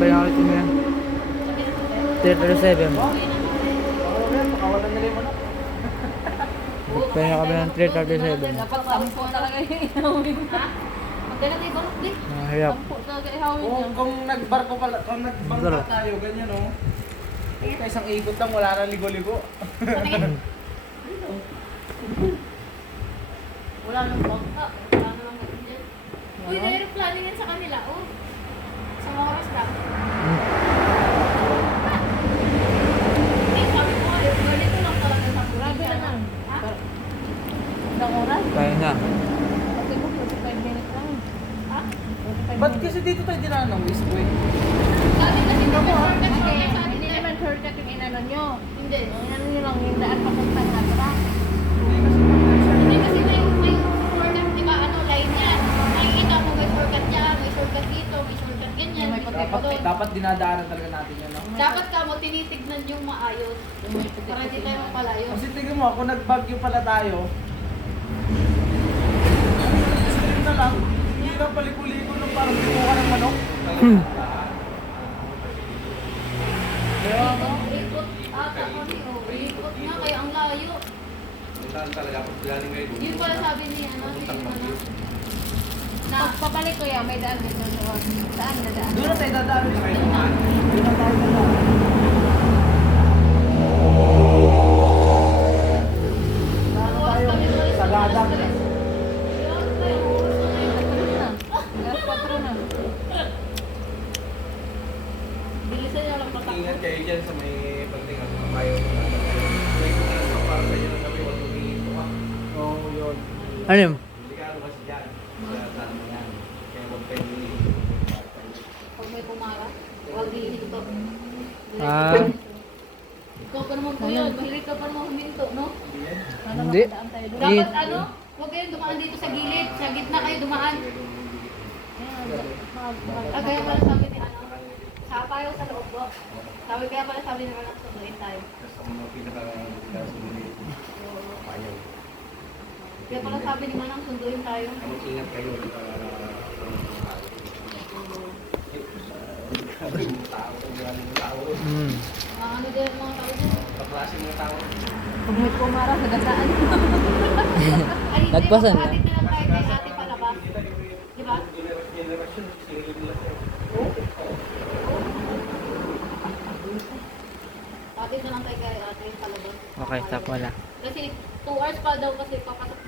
Nagpahinga ulit kami yan. 3:37. Nagpahinga kami ng 3:37. Dapat 10 talaga yung ihawin. Magdala tayo balok din. Mahirap. 10 talaga ihawin niya. Kung nagbarko tayo, ganyan o. Kaya isang ikot lang, wala na ligo-ligo. Wala nang bangka. Wala nang ganun dyan. Uy, na-aeroplano yan sa kanila, oh. Sa mga oras lang. Eh, sabi ko nga, ganito lang talaga sa Boracay. Ha? Ilang oras? Kaya na. Sabi ko, 45 minutes lang. Ha? 45 Ba't kasi dito tayo dinaan ng Eastway? Sabi kasi ko, shortcut sa atin. Hindi naman shortcut yung inano nyo. Hindi. Inano nyo lang yung daan papuntang Natra. Hindi kasi may shortcut, di ba, ano, line yan. Nakikita mo may shortcut dyan, may shortcut dito, may shortcut ganyan. May Dapat dinadaanan talaga natin yan, no? dapat ka mo tinitignan yung maayos. Para hindi tayo mapalayo. Kasi tingnan mo, kung nagbagyo pala tayo, slim na lang, hindi lang paliko-liko nung parang bibuka ng manok. Ikot ata kami, oh. Ikot nga, kaya ang layo. Yun pala sabi ni, ano, si, ano, na, Pabalik ko yan, may daan dito doon. Saan na daan? Doon na tayo dadaan. yun na. Doon na tayo dadaan. Oras kami ulit sa Sagada. alas 3. Yun, tayo, oras na ngayon. Gas 4 na. Bilisan niyo lang patakbo. Ingat kayo dyan sa may pagtingan ng kayo. May kumalas ka para sa inyo ng gabi, huwag tumingin po ka. Oo, yun. Ano yun? Delikado kasi dyan. Sa ano yan. Kaya huwag kayo tumingin. Pag may pumara, huwag hihinto. Ah. Ikaw pa naman po yun, mahilig ka pa naman huminto, no? Hindi. Dapat ano, huwag kayong dumaan dito sa gilid, sa gitna kayo dumaan. Ah, kaya pala sabi ni ano, sa payo sa loob ko. Sabi kaya pala sabi ni Ronak, sunduin tayo. Sa mga pinaka-sunod. Payaw. Kaya pala sabi ni Manang, sunduin tayo. Ingat kayo. Hmm. Ano din mga tao dyan? Kaklase mga tao. Pag may pumara sa gasaan. Ay, hindi, Nagpasan na. magkatid na lang tayo kay ate palabas. Di ba? Generation, sinigil nila sa'yo. Patid na lang tayo kay ate palabas. Okay, stop wala. Kasi 2 hours pa daw kasi papasok